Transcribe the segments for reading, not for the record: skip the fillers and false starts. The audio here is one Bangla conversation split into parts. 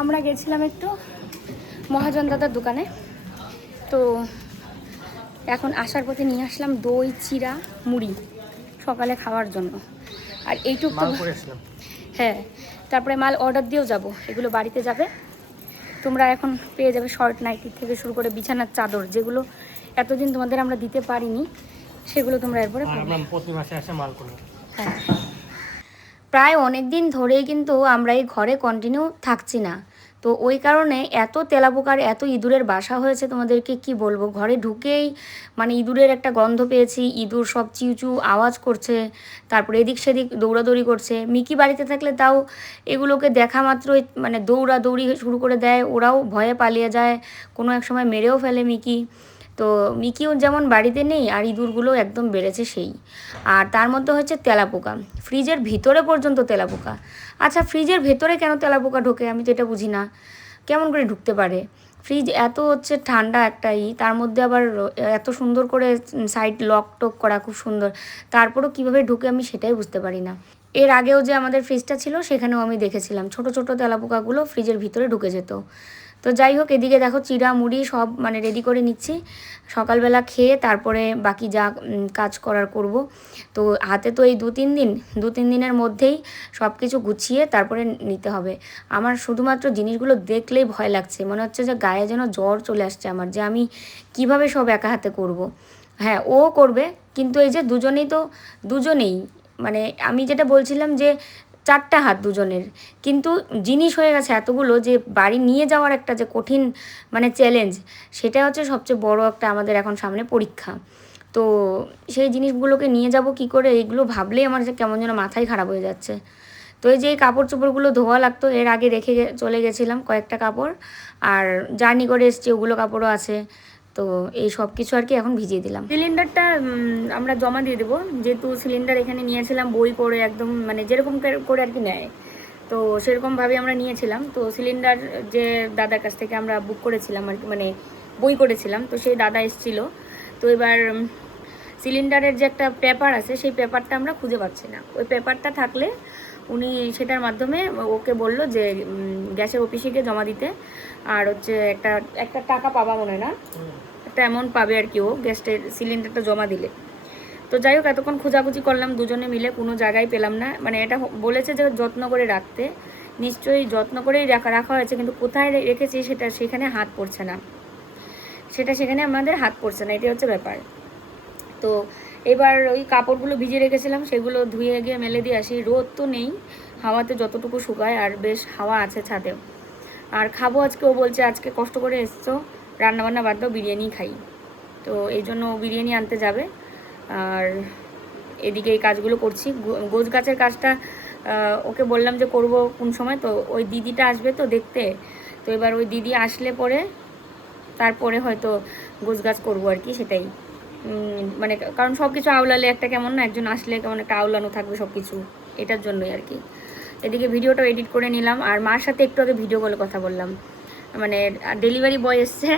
আমরা গেছিলাম একটু মহাজন দাদার দোকানে, তো এখন আসার পথে নিয়ে আসলাম দই, চিড়া, মুড়ি সকালে খাওয়ার জন্য। আর এইটুকু তো হ্যাঁ, তারপরে মাল অর্ডার দিয়েও যাব, এগুলো বাড়িতে যাবে। তোমরা এখন পেয়ে যাবে শর্ট নাইটি থেকে শুরু করে বিছানার চাদর, যেগুলো এতদিন তোমাদের আমরা দিতে পারিনি, সেগুলো তোমরা এরপরে প্রতি মাসে এসে মাল করবে। হ্যাঁ, প্রায় অনেক দিন ধরেই কিন্তু আমরা এই ঘরে কন্টিনিউ থাকছি না, তো ওই কারণে এত তেলাপোকার এত ইঁদুরের বাসা হয়েছে, তোমাদেরকে কি বলবো। ঘরে ঢুকেই মানে ইঁদুরের একটা গন্ধ পেয়েছি, ইঁদুর সব চিউচু আওয়াজ করছে, তারপরে এদিক সেদিক দৌড়াদৌড়ি করছে। মিকি বাড়িতে থাকলে তাও এগুলোকে দেখা মাত্রই মানে দৌড়াদৌড়ি শুরু করে দেয়, ওরাও ভয়ে পালিয়ে যায়, কোনো এক সময় মেরেও ফেলে মিকি। তো মিকিও যেমন বাড়িতে নেই, আর ইঁদুরগুলো একদম বেড়েছে সেই। আর তার মধ্যে হচ্ছে তেলাপোকা, ফ্রিজের ভিতরে পর্যন্ত তেলাপোকা। আচ্ছা, ফ্রিজের ভেতরে কেন তেলাপোকা ঢোকে আমি তো এটা বুঝি না, কেমন করে ঢুকতে পারে? ফ্রিজ এত হচ্ছে ঠান্ডা একটাই, তার মধ্যে আবার এত সুন্দর করে সাইড লক টক করা, খুব সুন্দর, তারপরও কীভাবে ঢুকে আমি সেটাই বুঝতে পারি না। এর আগেও যে আমাদের ফ্রিজটা ছিল সেখানেও আমি দেখেছিলাম ছোট ছোট তেলাপোকাগুলো ফ্রিজের ভিতরে ঢুকে যেত। তো যাই হোক, এদিকে দেখো চিড়া মুড়ি সব মানে রেডি করে নিচ্ছি, সকালবেলা খেয়ে তারপরে বাকি যা কাজ করার করব। তো হাতে তো এই দু তিন দিনের মধ্যেই সব কিছু গুছিয়ে তারপরে নিতে হবে। আমার শুধুমাত্র জিনিসগুলো দেখলেই ভয় লাগছে, মনে হচ্ছে যে গায়ে যেন জ্বর চলে আসছে আমার, যে আমি কিভাবে সব একা হাতে করব। হ্যাঁ, ও করবে, কিন্তু এই যে দুজনেই মানে আমি যেটা বলছিলাম যে 4টা হাত দুজনের, কিন্তু জিনিস হয়ে গেছে এতগুলো যে বাড়ি নিয়ে যাওয়ার একটা যে কঠিন মানে চ্যালেঞ্জ, সেটা হচ্ছে সবচেয়ে বড় একটা আমাদের এখন সামনে পরীক্ষা। তো সেই জিনিসগুলোকে নিয়ে যাব কি করে, এইগুলো ভাবলেই আমার যে কেমন যেন মাথায় খারাপ হয়ে যাচ্ছে। তো এই যে এই কাপড় চোপড়গুলো ধোয়া লাগতো, এর আগে রেখে চলে গেছিলাম কয়েকটা কাপড়, আর জার্নি করে এসছি ওগুলো কাপড়ও আছে। তো এই সব কিছু আর কি এখন ভিজিয়ে দিলাম। সিলিন্ডারটা আমরা জমা দিয়ে দেবো, যেহেতু সিলিন্ডার এখানে নিয়েছিলাম বই করে, একদম মানে যেরকম করে আর কি নেয়, তো সেরকমভাবে আমরা নিয়েছিলাম। তো সিলিন্ডার যে দাদার কাছ থেকে আমরা বুক করেছিলাম আর কি, মানে বই করেছিলাম, তো সেই দাদা এসেছিলো। তো এবার সিলিন্ডারের যে একটা পেপার আছে, সেই পেপারটা আমরা খুঁজে পাচ্ছি না। ওই পেপারটা থাকলে উনি সেটার মাধ্যমে ওকে বললো যে গ্যাসের অফিসে গিয়ে জমা দিতে, আর হচ্ছে একটা টাকা পাবা মনে হয় না, একটা অ্যামাউন্ট পাবে আর কি ও গ্যাসের সিলিন্ডারটা জমা দিলে। তো যাই হোক, এতক্ষণ খোঁজাখুঁজি করলাম দুজনে মিলে, কোনো জায়গায় পেলাম না। মানে এটা বলেছে যে যত্ন করে রাখতে, নিশ্চয়ই যত্ন করেই রাখা হয়েছে, কিন্তু কোথায় রেখেছি সেখানে হাত পড়ছে না, সেখানে আমাদের হাত পড়ছে না, এটাই হচ্ছে ব্যাপার। তো এবার ওই কাপড়গুলো ভিজে রেখেছিলাম, সেগুলো ধুয়ে গিয়ে মেলে দিয়ে আসি। রোদ তো নেই, হাওয়াতে যতটুকু শুকায়, আর বেশ হাওয়া আছে ছাদেও। আর খাবো আজকে, ও বলছে আজকে কষ্ট করে এসছো, রান্নাবান্না বাদ দাও, বিরিয়ানি খাই। তো এই জন্য বিরিয়ানি আনতে যাবে। আর এদিকে এই কাজগুলো করছি, গোছ গাছের কাজটা ওকে বললাম যে করব কোন সময়, তো ওই দিদিটা আসবে তো দেখতে। তো এবার ওই দিদি আসলে পরে তারপরে হয়তো গোছ গাছ করবো আর কি, সেটাই। মানে কারণ সব কিছু আওলালে একটা কেমন না, একজন আসলে কেমন একটা আওলানো থাকবে সব কিছু, এটার জন্যই আর কি। এদিকে ভিডিওটাও এডিট করে নিলাম, আর মার সাথে একটু আগে ভিডিও কলে কথা বললাম। মানে ডেলিভারি বয় এসছে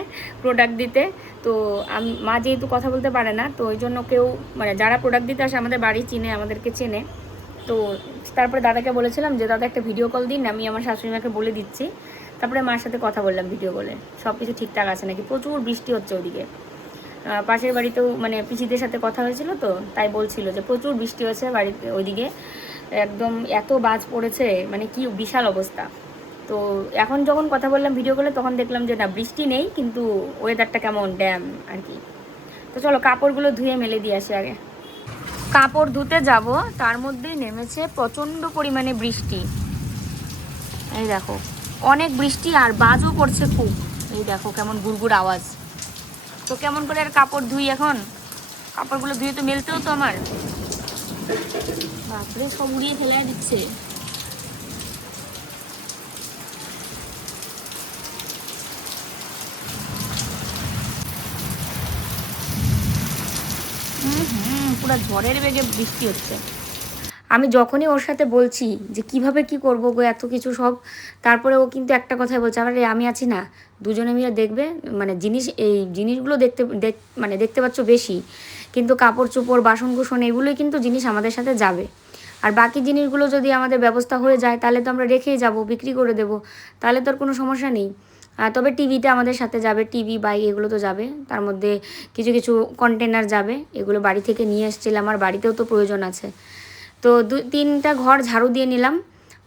প্রোডাক্ট দিতে, তো মা যেহেতু কথা বলতে পারে না, তো ওই জন্য কেউ মানে যারা প্রোডাক্ট দিতে আসে আমাদের বাড়ি চিনে, আমাদেরকে চেনে। তো তারপরে দাদাকে বলেছিলাম যে দাদা একটা ভিডিও কল দিন, আমি আমার শাশুড়িমাকে বলে দিচ্ছি। তারপরে মার সাথে কথা বললাম ভিডিও কলে, সব কিছু ঠিকঠাক আছে নাকি। প্রচুর বৃষ্টি হচ্ছে ওদিকে, পাশের বাড়িতেও মানে পিসিদের সাথে কথা হয়েছিল, তো তাই বলছিল যে প্রচুর বৃষ্টি হয়েছে বাড়িতে ওইদিকে, একদম এত বাজ পড়েছে, মানে কি বিশাল অবস্থা। তো এখন যখন কথা বললাম ভিডিও কলে, তখন দেখলাম যে না, বৃষ্টি নেই, কিন্তু ওয়েদারটা কেমন ড্যাম আর কি। তো চলো কাপড়গুলো ধুয়ে মেলে দিয়ে আসি আগে। কাপড় ধুতে যাব, তার মধ্যেই নেমেছে প্রচণ্ড পরিমাণে বৃষ্টি। এই দেখো অনেক বৃষ্টি, আর বাজও পড়ছে খুব। এই দেখো কেমন গুড়গুড় আওয়াজ। তো কেমন করে আর কাপড় ধুই এখন, কাপড়গুলো ধুয়ে তো মেলতেও তো আমার, বাপরে সব উড়িয়ে ফেলে দিচ্ছে। পুরো ঝড়ের বেগে বৃষ্টি হচ্ছে। আমি যখনই ওর সাথে বলছি যে কিভাবে কি করবো গো এত কিছু সব, তারপরে ও কিন্তু একটা কথাই বলছে, আরে আমি আছি না, দুজনে মিলে দেখবে। মানে এই জিনিসগুলো দেখতে পাচ্ছ বেশি, কিন্তু কাপড় চোপড় বাসন কুসন এগুলোই কিন্তু জিনিস আমাদের সাথে যাবে। আর বাকি জিনিসগুলো যদি আমাদের ব্যবস্থা হয়ে যায় তাহলে তো আমরা রেখেই যাব, বিক্রি করে দেব, তাহলে তো আর কোনো সমস্যা নেই। তবে টিভিটা আমাদের সাথে যাবে, টিভি বাইক এগুলো তো যাবে, তার মধ্যে কিছু কিছু কন্টেনার যাবে, এগুলো বাড়ি থেকে নিয়ে এসেছিলাম, আমার বাড়িতেও তো প্রয়োজন আছে। তো 2-3টা ঘর ঝাড়ু দিয়ে নিলাম,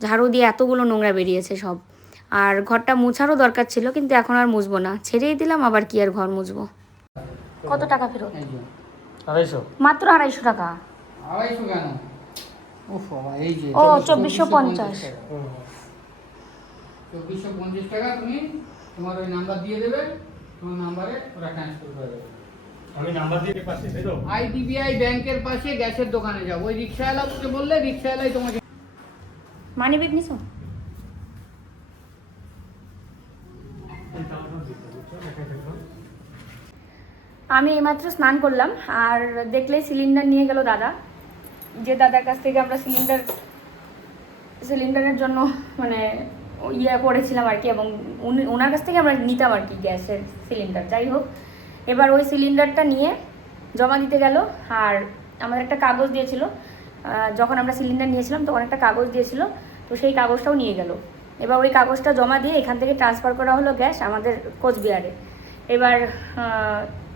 ঝাড়ু দিয়ে এতগুলো নোংরা বেরিয়েছে সব। আর ঘরটা মুছারও দরকার ছিল, কিন্তু এখন আর মুছবো না, ছেড়েই দিলাম, আবার কি আর ঘর মুছবো। কত টাকা ফেরত? 250। মাত্র 250 টাকা। 250 কেন? উফ বাবা, এই যে ও 2450। 2450 টাকা তুমি তোমার ওই নাম্বার দিয়ে দেবে, তোমার নাম্বারে ওরা ট্রান্সফার করে দেবে। আমি নাম্বার দিয়ে পাশে, তাই তো? আইডিবিআই ব্যাংকের পাশে গ্যাসের দোকানে যাও, ওই রিক্সাওয়ালাকে বললে রিক্সাওয়ালাই তোমাকে। মানি ব্যাগ নিছো? আমি এইমাত্র স্নান করলাম, আর দেখলেই সিলিন্ডার নিয়ে গেল দাদা, যে দাদার কাছ থেকে আমরা সিলিন্ডারের জন্য মানে ইয়ে করেছিলাম আর কি, এবং ওনার কাছ থেকে আমরা নিতাম আর কি গ্যাসের সিলিন্ডার। যাই হোক, এবার ওই সিলিন্ডারটা নিয়ে জমা দিতে গেল, আর আমাদের একটা কাগজ দিয়েছিল, যখন আমরা সিলিন্ডার নিয়েছিলাম তখন একটা কাগজ দিয়েছিল, তো সেই কাগজটাও নিয়ে গেল। এবার ওই কাগজটা জমা দিয়ে এখান থেকে ট্রান্সফার করা হলো গ্যাস আমাদের কোচবিহারে। এবার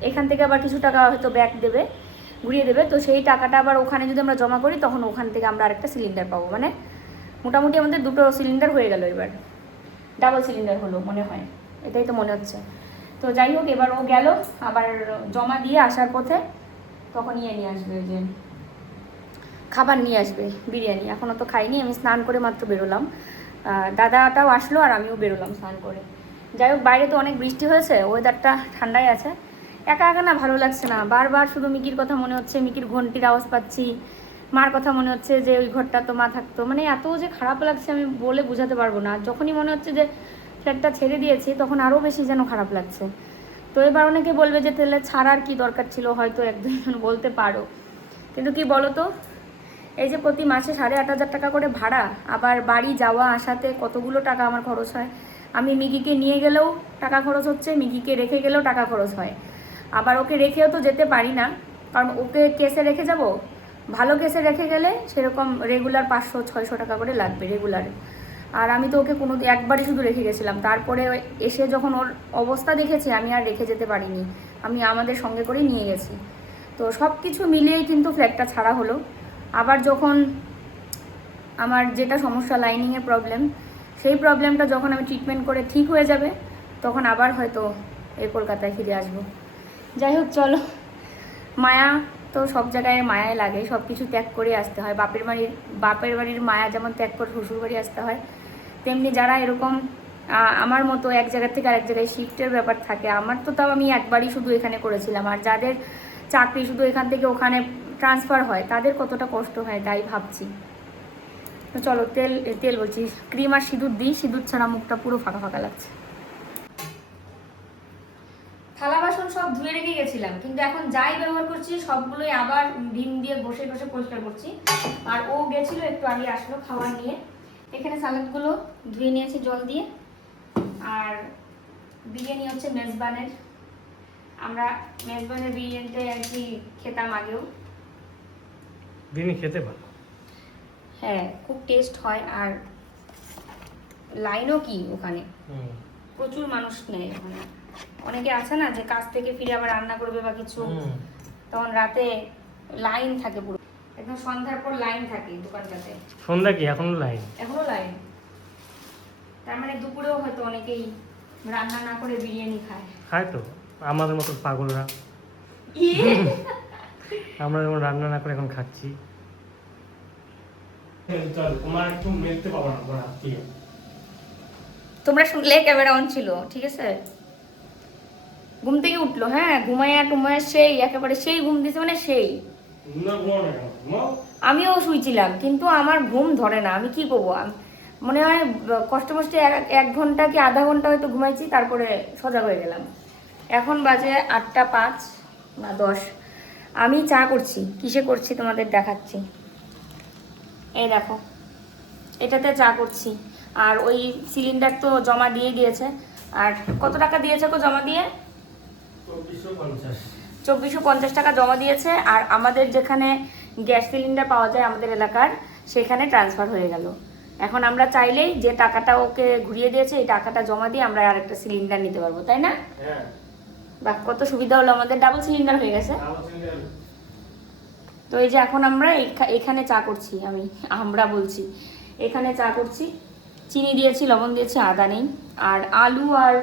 এখান থেকে আবার কিছু টাকা হয়তো ব্যাক দেবে, ঘুরিয়ে দেবে, তো সেই টাকাটা আবার ওখানে যদি আমরা জমা করি তখন ওখান থেকে আমরা আরেকটা সিলিন্ডার পাবো। মানে মোটামুটি আমাদের 2টো সিলিন্ডার হয়ে গেল, এবার ডাবল সিলিন্ডার হলো মনে হয়, এটাই তো মনে হচ্ছে। তো যাই হোক, এবার ও গেল, আবার জমা দিয়ে আসার পথে তখন নিয়ে আসবে, যে খাবার নিয়ে আসবে, বিরিয়ানি। এখনও তো খাইনি, আমি স্নান করে মাত্র বেরোলাম, দাদাটাও আসলো আর আমিও বেরোলাম স্নান করে। যাই হোক, বাইরে তো অনেক বৃষ্টি হয়েছে, ওয়েদারটা ঠান্ডাই আছে। একা একা না ভালো লাগছে না, বারবার শুধু মিকির কথা মনে হচ্ছে, মিকির ঘন্টির আওয়াজ পাচ্ছি, মার কথা মনে হচ্ছে যে ওই ঘরটা তো মা থাকতো, মানে এত যে খারাপ লাগছে আমি বলে বোঝাতে পারবো না। যখনই মনে হচ্ছে যে ফ্ল্যাটটা ছেড়ে দিয়েছি তখন আরও বেশি যেন খারাপ লাগছে। তো এবার অনেকে বলবে যে তাহলে ছাড়ার কি দরকার ছিল, হয়তো 1-2জন বলতে পারো, কিন্তু কি বলো তো, এই যে প্রতি মাসে 8,500 টাকা করে ভাড়া, আবার বাড়ি যাওয়া আসাতে কতগুলো টাকা আমার খরচ হয়। আমি মিকিকে নিয়ে গেলেও টাকা খরচ হচ্ছে, মিকিকে রেখে গেলেও টাকা খরচ হয়, আবার ওকে রেখেও তো যেতে পারি না, কারণ ওকে কেসে রেখে যাব, ভালো কেসে রেখে গেলে সেরকম রেগুলার 500-600 টাকা করে লাগবে রেগুলার। আর আমি তো ওকে একবারই শুধু রেখে গেছিলাম, তারপরে এসে যখন ওর অবস্থা দেখেছি আমি আর রেখে যেতে পারিনি, আমি আমাদের সঙ্গে করেই নিয়ে গেছি। তো সব কিছু মিলিয়েই কিন্তু ফ্ল্যাটটা ছাড়া হলো। আবার যখন আমার যেটা সমস্যা, লাইনিংয়ের প্রবলেম, সেই প্রবলেমটা যখন আমি ট্রিটমেন্ট করে ঠিক হয়ে যাবে তখন আবার হয়তো এই কলকাতায় ফিরে আসবো। যাই হোক, চলো, মায়া তো সব জায়গায় মায়াই লাগে, সব কিছু ত্যাগ করে আসতে হয়। বাপের বাড়ির মায়া যেমন ত্যাগ করে শ্বশুর বাড়ি আসতে হয়, তেমনি যারা এরকম আমার মতো এক জায়গা থেকে আরেক জায়গায় শিফটের ব্যাপার থাকে, আমার তো তাও আমি একবারই শুধু এখানে করেছিলাম, আর যাদের চাকরি শুধু এখান থেকে ওখানে ট্রান্সফার হয় তাদের কতটা কষ্ট হয় তাই ভাবছি। তো চলো, তেল বলছি, ক্রিম আর সিঁদুর দিই, সিঁদুর ছাড়া মুখটা পুরো ফাঁকা ফাঁকা লাগছে। থালা বাসন সব ধুয়ে রেখে গেছিলাম, কিন্তু এখন যাই ব্যবহার করছি সবগুলোই আবার ভিম দিয়ে ঘষে ঘষে পরিষ্কার করছি। আর ও গেছিল একটু আগে, আসলো খাবার নিয়ে। এখানে সালাদগুলো ধুয়ে নিয়েছি জল দিয়ে, আর বিরিয়ানি হচ্ছে মেজবানের, আমরা মেজবানের বিরিয়ানিটাই আর কি খেতাম আগেও, বিরিয়ানি খেতে ভালো, হ্যাঁ খুব টেস্ট হয়, আর লাইনও কি ওখানে প্রচুর মানুষ নেয় ওখানে। অনেকে আছে না যে কাজ থেকে ফিরে আবার রান্না করবে বা কিছু, তখন রাতে লাইন থাকে পুরো, একদম সন্ধ্যার পর লাইন থাকে দোকানটাতে। সন্ধ্যা কি এখনো লাইন? এখনো লাইন, তার মানে দুপুরেও হয়তো অনেকেই রান্না না করে বিরিয়ানি খায় তো, আমাদের মতো পাগলরা। আমরা যেমন রান্না না করে এখন খাচ্ছি। তোমার একটু মেলতে পাবো না, তোমরা শুনলে ক্যামেরা অন ছিল, ঠিক আছে। ঘুম থেকে উঠলো, হ্যাঁ ঘুমাইয়া টুমাইয়া সেই একেবারে সেই ঘুম দিছে, মানে সেই। আমিও শুয়েছিলাম, কিন্তু আমার ঘুম ধরে না, আমি কি করবো, মনে হয় কষ্ট মষ্টে 1 ঘন্টা কি আধা ঘন্টা হয়তো ঘুমাইছি, তারপরে সজাগ হয়ে গেলাম। এখন বাজে 8টা 5 না 10, আমি চা করছি, কিসে করছি তোমাদের দেখাচ্ছি, এই দেখো এটাতে চা করছি। আর ওই সিলিন্ডার তো জমা দিয়ে দিয়েছে, আর কত টাকা দিয়েছে গো জমা দিয়ে? 2450 টাকা জমা দিয়েছে। আর আমাদের যেখানে গ্যাস সিলিন্ডার পাওয়া যায় আমাদের এলাকার, সেখানে ট্রান্সফার হয়ে গেল। এখন আমরা চাইলেই যে টাকাটা ওকে ঘুরিয়ে দিয়েছে এই টাকাটা জমা দিয়ে আমরা আরেকটা সিলিন্ডার নিতে পারবো, তাই না? হ্যাঁ, বাহ, কত সুবিধা হলো, আমাদের ডাবল সিলিন্ডার হয়ে গেছে। তো এই যে এখন আমরা এখানে চা করছি, আমরা বলছি এখানে চা করছি, চিনি দিয়েছি, লবণ দিয়েছি, আদা নেই, আর আলু আর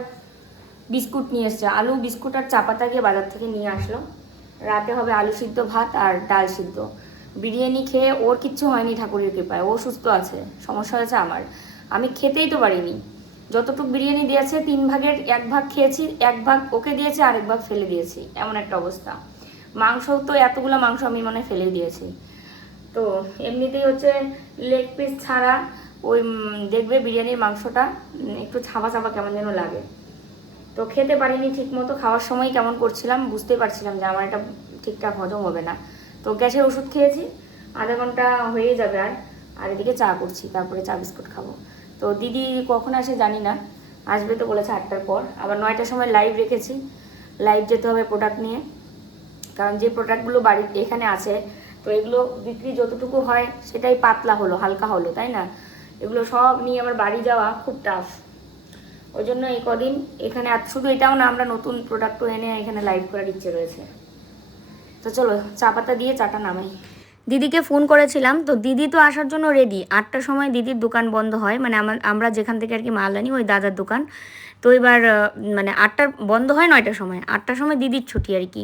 বিস্কুট নিয়ে এসছে। আলু বিস্কুট আর চা পাতা গিয়ে বাজার থেকে নিয়ে আসলো। রাতে হবে আলু সিদ্ধ ভাত আর ডাল সিদ্ধ। বিরিয়ানি খেয়ে ওর কিচ্ছু হয়নি ঠাকুরের কৃপায়, ও সুস্থ আছে, সমস্যা হয়েছে আমার, আমি খেতেই তো পারিনি। যতটুকু বিরিয়ানি দিয়েছে 3 ভাগের 1 ভাগ খেয়েছি, 1 ভাগ ওকে দিয়েছি, আরেক ভাগ ফেলে দিয়েছি, এমন একটা অবস্থা। মাংস তো এতগুলো মাংস আমি মনে হয় ফেলে দিয়েছি। তো এমনিতেই হচ্ছে লেগ পিস ছাড়া ওই দেখবে বিরিয়ানির মাংসটা একটু ছাপা ছাপা কেমন যেন লাগে। তো খেতে পারিনি ঠিক মতো, খাওয়ার সময় কেমন করছিলাম বুঝতে পারছিলাম যে আমার এটা ঠিকঠাক হজম হবে না। তো গ্যাসের ওষুধ খেয়েছি, আধা ঘন্টা হয়ে যাবে আর এদিকে চা করছি, তারপরে চা বিস্কুট খাবো। তো দিদি কখন আসে জানি না, আসবে তো বলেছে 8টার পর। আবার 9টার সময় লাইভ রেখেছি, লাইভ যেতে হবে প্রোডাক্ট নিয়ে, কারণ যে প্রোডাক্টগুলো বাড়িতে এখানে আছে তো এগুলো বিক্রি যতটুকু হয় সেটাই পাতলা হলো, হালকা হলো, তাই না? এগুলো সব নিয়ে আমার বাড়ি যাওয়া খুব টাফ। ওই জন্য এই কদিন এখানে শুধু এটাও না, আমরা নতুন প্রোডাক্টও এনে এখানে লাইভ করার ইচ্ছে রয়েছে। তো চলো চা পাতা দিয়ে চাটা নামাই। দিদিকে ফোন করেছিলাম, তো দিদি তো আসার জন্য রেডি। 8টার সময় দিদির দোকান বন্ধ হয়, মানে আমরা যেখান থেকে আর কি মাল আনি ওই দাদার দোকান। তো এবার মানে 8টার বন্ধ হয়, 9টার সময়, 8টার সময় দিদির ছুটি আর কি।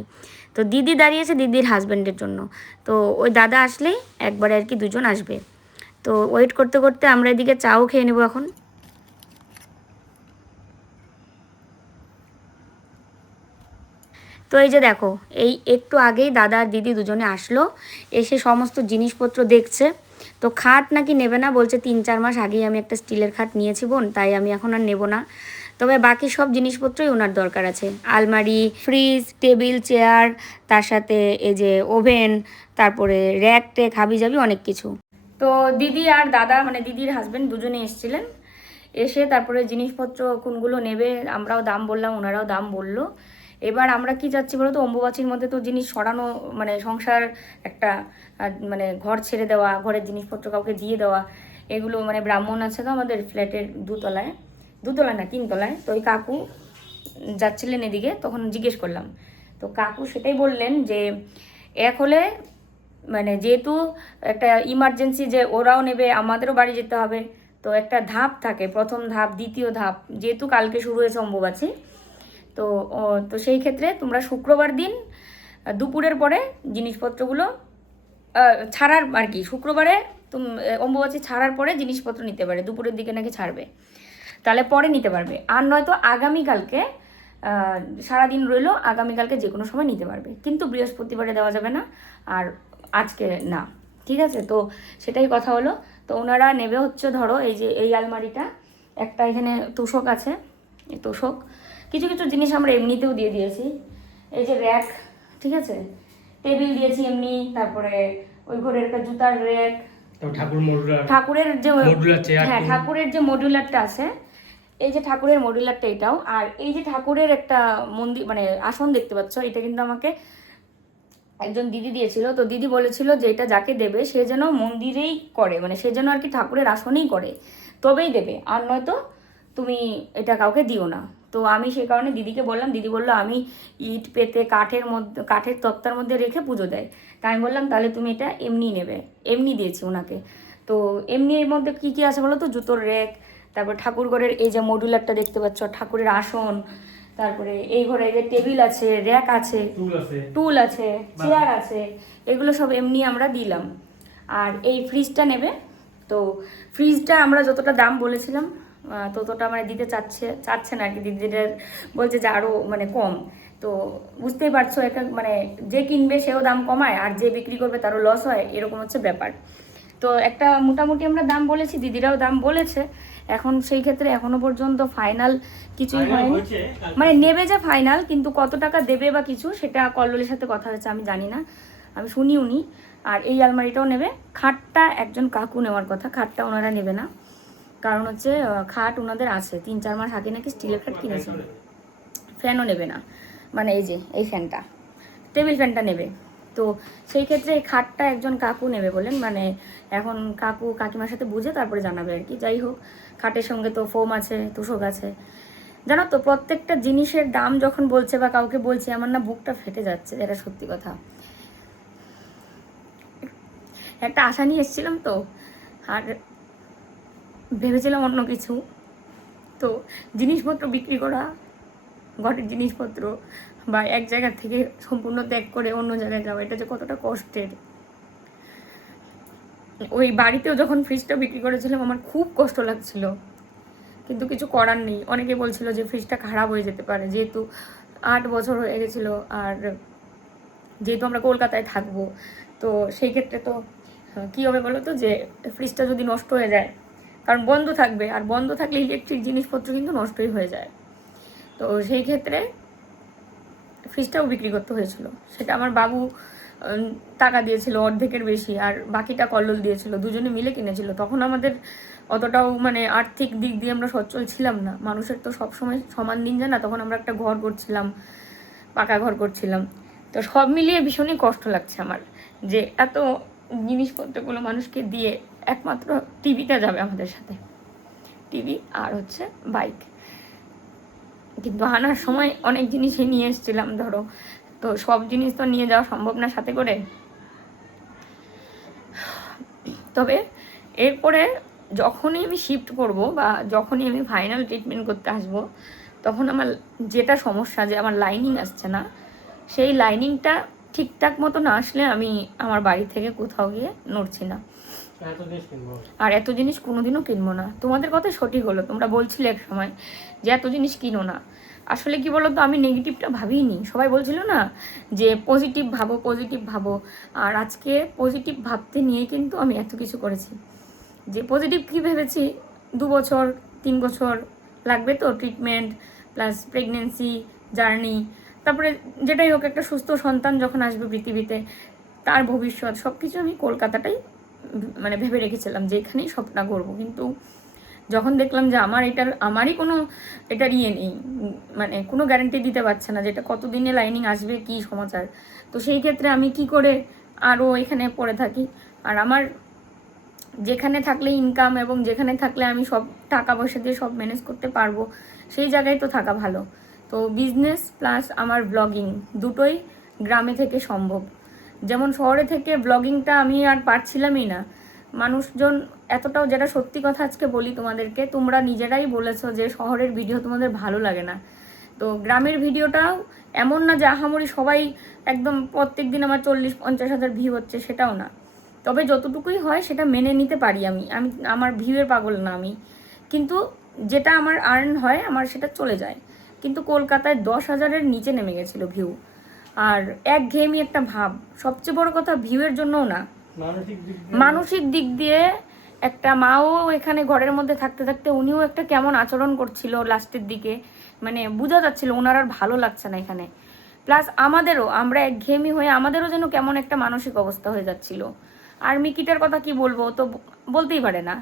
তো দিদি দাঁড়িয়েছে দিদির হাজব্যান্ডের জন্য। তো ওই দাদা আসলেই একবারে আর কি দুজন আসবে। তো ওয়েট করতে করতে আমরা এদিকে চাও খেয়ে নেবো এখন। তো এই যে দেখো, এই একটু আগেই দাদা আর দিদি দুজনে আসলো, এসে সমস্ত জিনিসপত্র দেখছে। তো খাট নাকি নেবে না, বলছে 3-4 মাস আগেই আমি একটা স্টিলের খাট নিয়েছি বোন, তাই আমি এখন আর নেব না। তবে বাকি সব জিনিসপত্রই ওনার দরকার আছে, আলমারি, ফ্রিজ, টেবিল, চেয়ার, তার সাথে এই যে ওভেন, তারপরে র্যাক ট্যাক হাবি জাবি অনেক কিছু। তো দিদি আর দাদা মানে দিদির হাজব্যান্ড দুজনে এসেছিলেন, এসে তারপরে জিনিসপত্র কোনগুলো নেবে আমরাও দাম বললাম, ওনারাও দাম বললো। এবার আমরা কি যাচ্ছি বলো তো, অম্বুবাচীর মধ্যে তো জিনিস সরানো, মানে সংসার একটা মানে ঘর ছেড়ে দেওয়া, ঘরের জিনিসপত্র কাউকে দিয়ে দেওয়া, এগুলো মানে ব্রাহ্মণ আছে তো আমাদের ফ্ল্যাটের দোতলায় না 3 তলায়। তো ওই কাকু যাচ্ছিলেন এদিকে, তখন জিজ্ঞেস করলাম, তো কাকু সেটাই বললেন যে এক হলে মানে যেহেতু একটা ইমার্জেন্সি যে ওরাও নেবে আমাদেরও বাড়ি যেতে হবে, তো একটা ধাপ থাকে, প্রথম ধাপ, দ্বিতীয় ধাপ, যেহেতু কালকে শুরু হয়েছে অম্বুবাচী। তো তো সেই ক্ষেত্রে তোমরা শুক্রবার দিন দুপুরের পরে জিনিসপত্রগুলো ছাড়ার আর কি, শুক্রবারে অম্বুবাচী ছাড়ার পরে জিনিসপত্র নিতে পারে, দুপুরের দিকে নাকি ছাড়বে, তাহলে পরে নিতে পারবে। আর নয়তো আগামীকালকে সারাদিন রইলো, আগামীকালকে যে কোনো সময় নিতে পারবে, কিন্তু বৃহস্পতিবারে দেওয়া যাবে না, আর আজকে না, ঠিক আছে? তো সেটাই কথা হলো। তো ওনারা নেবে হচ্ছে ধরো এই যে এই আলমারিটা, একটা এখানে তোষক আছে, এই তোষক, কিছু কিছু জিনিস আমরা এমনিতেও দিয়ে দিয়েছি, এই যে র্যাক, ঠিক আছে, টেবিল দিয়েছি এমনি, তারপরে ওই ঘরের একটা জুতার র্যাক, ঠাকুরের যে হ্যাঁ ঠাকুরের যে মডিউলারটা আছে, এই যে ঠাকুরের মডিউলারটা এটাও, আর এই যে ঠাকুরের একটা মন্দির মানে আসন দেখতে পাচ্ছ, এটা কিন্তু আমাকে একজন দিদি দিয়েছিল। তো দিদি বলেছিল যে এটা যাকে দেবে সে যেন মন্দিরেই করে, মানে সে যেন আর কি ঠাকুরের আসনেই করে, তবেই দেবে, আর নয়তো তুমি এটা কাউকে দিও না। তো আমি সেই কারণে দিদিকে বললাম, দিদি বললো আমি ইট পেতে কাঠের তক্তার মধ্যে রেখে পুজো দেয়। তাই আমি বললাম তাহলে তুমি এটা এমনি নেবে, এমনি দিয়েছি ওনাকে। তো এমনি এর মধ্যে কী কী আছে বলো তো, জুতোর র্যাক, তারপর ঠাকুর ঘরের এই যে মডুলারটা দেখতে পাচ্ছ, ঠাকুরের আসন, তারপরে এই ঘরে যে টেবিল আছে, র্যাক আছে, টুল আছে, চেয়ার আছে, এগুলো সব এমনি আমরা দিলাম। আর এই ফ্রিজটা নেবে, তো ফ্রিজটা আমরা যতটা দাম বলেছিলাম ততটা মানে দিতে চাচ্ছে না আর কি, দিদিদের বলছে যে আরও মানে কম। তো বুঝতেই পারছো, একটা মানে যে কিনবে সেও দাম কমায়, আর যে বিক্রি করবে তারও লস হয়, এরকম হচ্ছে ব্যাপার। তো একটা মোটামুটি আমরা দাম বলেছি, দিদিরাও দাম বলেছে। এখন সেই ক্ষেত্রে এখনো পর্যন্ত ফাইনাল কিছুই হয়নি, মানে নেবে যে ফাইনাল, কিন্তু কত টাকা দেবে বা কিছু সেটা কল্লোলের সাথে কথা হয়েছে, আমি জানি না, আমি শুনিও নি। আর এই আলমারিটাও নেবে, খাটটা একজন কাকু নেওয়ার কথা, খাটটা ওনারা নেবে না, কারণ হচ্ছে খাট ওনাদের আছে 3-4 মাস আগে নাকি স্টিলের খাট কিনেছে। ফ্যানও নেবে না, মানে এই যে এই ফ্যানটা, টেবিল ফ্যানটা নেবে, তো সেই ক্ষেত্রে এই খাটটা একজন কাকু নেবে বলেন, মানে এখন কাকু কাকিমার সাথে বুঝে তারপরে জানাবে আর কি। যাই হোক, খাটের সঙ্গে তো ফোম আছে, তোষক আছে। জানো তো, প্রত্যেকটা জিনিসের দাম যখন বলছে বা কাউকে বলছি, আমার না বুকটা ফেটে যাচ্ছে, এটা সত্যি কথা। একটা আশা নিয়ে এসেছিলাম তো, আর ভেবেছিলাম অন্য কিছু। তো জিনিসপত্র বিক্রি করা, ঘরের জিনিসপত্র বা এক জায়গা থেকে সম্পূর্ণ ত্যাগ করে অন্য জায়গায় যাওয়া, এটা যে কতটা কষ্টের। ওই বাড়িতেও যখন ফ্রিজটা বিক্রি করেছিলাম আমার খুব কষ্ট লাগছিল, কিন্তু কিছু করার নেই। অনেকে বলছিল যে ফ্রিজটা খারাপ হয়ে যেতে পারে, যেহেতু 8 বছর হয়ে গেছিলো, আর যেহেতু আমরা কলকাতায় থাকবো, তো সেই ক্ষেত্রে তো কী হবে বলো তো, যে ফ্রিজটা যদি নষ্ট হয়ে যায়, কারণ বন্ধ থাকবে, আর বন্ধ থাকলে ইলেকট্রিক জিনিসপত্র কিন্তু নষ্টই হয়ে যায়। তো সেই ক্ষেত্রে ফ্রিজটাও বিক্রি করতে হয়েছিল। সেটা আমার বাবু টাকা দিয়েছিল অর্ধেকের বেশি, আর বাকিটা কল্লোল দিয়েছিল, দুজনে মিলে কিনেছিল। তখন আমাদের অতটাও মানে আর্থিক দিক দিয়ে আমরা সচ্ছল ছিলাম না। মানুষের তো সবসময় সমান দিন যায় না, তখন আমরা একটা ঘর করছিলাম, পাকা ঘর করছিলাম। তো সব মিলিয়ে ভীষণই কষ্ট লাগছে আমার, যে এত জিনিসপত্রগুলো মানুষকে দিয়ে একমাত্র টিভিটা যাবে আমাদের সাথে, টিভি আর হচ্ছে বাইক। কিন্তু আনার সময় অনেক জিনিসই নিয়ে এসেছিলাম ধরো, তো সব জিনিস তো নিয়ে যাওয়া সম্ভব না সাথে করে। তবে এরপরে যখনই আমি শিফট করব বা যখনই আমি ফাইনাল ট্রিটমেন্ট করতে আসব, তখন আমার যেটা সমস্যা, যে আমার লাইনিং আসছে না, সেই লাইনিংটা ঠিকঠাক মতো না আসলে আমি আমার বাড়ি থেকে কোথাও গিয়ে নড়ছি না। আর এত জিনিস কোনোদিনও কিনবো না। তোমাদের কথা সঠিক হলো, তোমরা বলছিলে এক সময় যে এত জিনিস কিনো না। আসলে কি বলো তো, আমি নেগেটিভটা ভাবিনি। সবাই বলছিল না যে পজিটিভ ভাবো, পজিটিভ ভাবো, আর আজকে পজিটিভ ভাবতে নিয়ে কিন্তু আমি এত কিছু করেছি। যে পজিটিভ কী ভেবেছি, 2 বছর 3 বছর লাগবে তো ট্রিটমেন্ট প্লাস প্রেগনেন্সি জার্নি, তারপরে যেটাই হোক একটা সুস্থ সন্তান যখন আসবে পৃথিবীতে, তার ভবিষ্যৎ সব কিছু আমি কলকাতাটাই মানে ভেবে রেখেছিলাম যে এখানেই স্বপ্ন করবো। কিন্তু যখন দেখলাম যে আমারই কোনো এটার ইয়ে নেই, মানে কোনো গ্যারান্টি দিতে পারছে না যে এটা কতদিনে লাইনিং আসবে, কি সমাচার, তো সেই ক্ষেত্রে আমি কি করে আরও এখানে পড়ে থাকি। আর আমার যেখানে থাকলে ইনকাম এবং যেখানে থাকলে আমি সব টাকা পয়সা দিয়ে সব ম্যানেজ করতে পারবো, সেই জায়গায় তো থাকা ভালো। তো বিজনেস প্লাস আমার ব্লগিং দুটোই গ্রামে থেকে সম্ভব। যেমন শহরে থেকে ব্লগিংটা আমি আর পারছিলামই না। মানুষজন এতটাও, যেটা সত্যি কথা আজকে বলি তোমাদেরকে, তোমরা নিজেরাই বলেছো যে শহরের ভিডিও তোমাদের ভালো লাগে না। তো গ্রামের ভিডিওটাও এমন না যে আহামরি সবাই একদম প্রত্যেক দিন আমার 40-50 হাজার ভিউ হচ্ছে, সেটাও না। তবে যতটুকুই হয় সেটা মেনে নিতে পারি। আমি আমার ভিউয়ের পাগল না আমি, কিন্তু যেটা আমার আর্ন হয় আমার সেটা চলে যায়। কিন্তু কলকাতায় 10,000-এর নিচে নেমে গেছিলো ভিউ, আর একঘেয়েমি একটা ভাব। সবচেয়ে বড় কথা ভিউয়ের জন্যও না, মানসিক দিক দিয়ে একটা মাও এখানে ঘরের মধ্যে থাকতে থাকতে উনিও একটা কেমন আচরণ করছিল লাস্টের দিকে, মানে বোঝা যাচ্ছিল ওনার আর ভালো লাগছে না এখানে। প্লাস আমাদেরও, আমরা একঘেয়েমি হয়ে আমাদেরও যেন কেমন একটা মানসিক অবস্থা হয়ে যাচ্ছিল। আর মিকিটার কথা কি বলবো, ও তো বলতেই পারে না,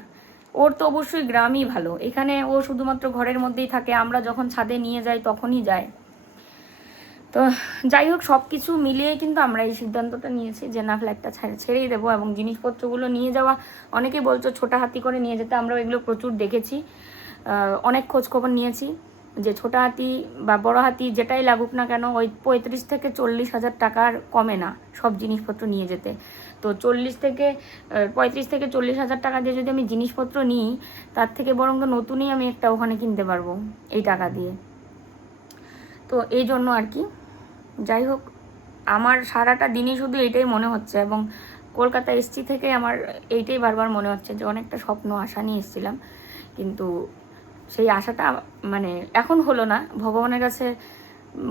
ওর তো অবশ্যই গ্রামই ভালো। এখানে ও শুধুমাত্র ঘরের মধ্যেই থাকে, আমরা যখন ছাদে নিয়ে যাই তখনই যায়। তো যাই হোক, সব কিছু মিলিয়ে কিন্তু আমরা এই সিদ্ধান্তটা নিয়েছি যে না, ফ্ল্যাটটা ছেড়েই দেবো। এবং জিনিসপত্রগুলো নিয়ে যাওয়া, অনেকেই বলছো ছোটা হাতি করে নিয়ে যেতে, আমরা এগুলো প্রচুর দেখেছি, অনেক খোঁজখবর নিয়েছি যে ছোটা হাতি বা বড় হাতি যেটাই লাগুক না কেন, ওই 35 থেকে 40 হাজার টাকার কমে না সব জিনিসপত্র নিয়ে যেতে। তো 35 থেকে 40 হাজার টাকা দিয়ে যদি আমি জিনিসপত্র নিই, তার থেকে বরং তো নতুনই আমি একটা ওখানে কিনতে পারবো এই টাকা দিয়ে। তো এই জন্য আর কি। যাই হোক, আমার সারাটা দিনই শুধু এটাই মনে হচ্ছে, এবং কলকাতা এসছি থেকে আমার এইটাই বারবার মনে হচ্ছে যে অনেকটা স্বপ্ন আশা নিয়ে এসেছিলাম, কিন্তু সেই আশাটা মানে এখন হলো না।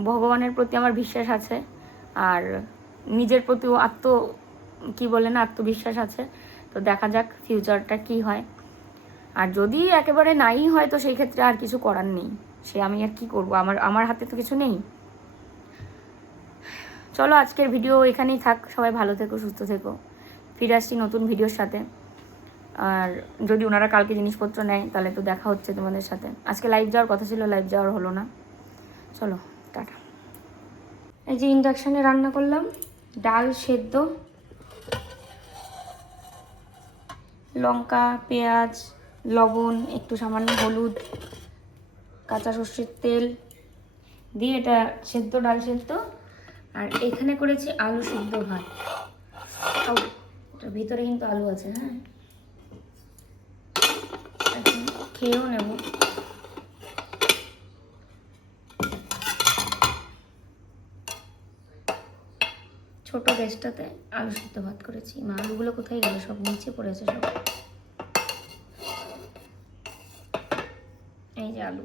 ভগবানের প্রতি আমার বিশ্বাস আছে, আর নিজের প্রতিও আত্মবিশ্বাস আছে। তো দেখা যাক ফিউচারটা কি হয়। আর যদি একেবারে নাই হয় তো সেই ক্ষেত্রে আর কিছু করার নেই, সে আমি আর কি করবো, আমার হাতে তো কিছু নেই। চলো আজকের ভিডিও এখানেই থাক। সবাই ভালো থেকো, সুস্থ থেকো। ফিরে আসছি নতুন ভিডিওর সাথে। আর যদি ওনারা কালকে জিনিসপত্র নেয় তাহলে তো দেখা হচ্ছে তোমাদের সাথে। আজকে লাইভ যাওয়ার কথা ছিল, লাইভ যাওয়ার হলো না। চলো টাটা। এই যে ইন্ডাকশানে রান্না করলাম, ডাল সেদ্ধ, লঙ্কা, পেঁয়াজ, লবণ, একটু সামান্য হলুদ, কাঁচা সর্ষের তেল দিয়ে এটা সেদ্ধ, ডাল সেদ্ধ। আর এখানে করেছি আলু সিদ্ধ ভাত। এটার ভিতরে কিন্তু আলু আছে, হ্যাঁ, এখন খেয়েও নেব। ছোট গ্যাসটাতে আলু সিদ্ধ ভাত করেছি। মা, আলুগুলো কোথায় গেল? সব নিচে পড়েছে সব। এই যে আলু।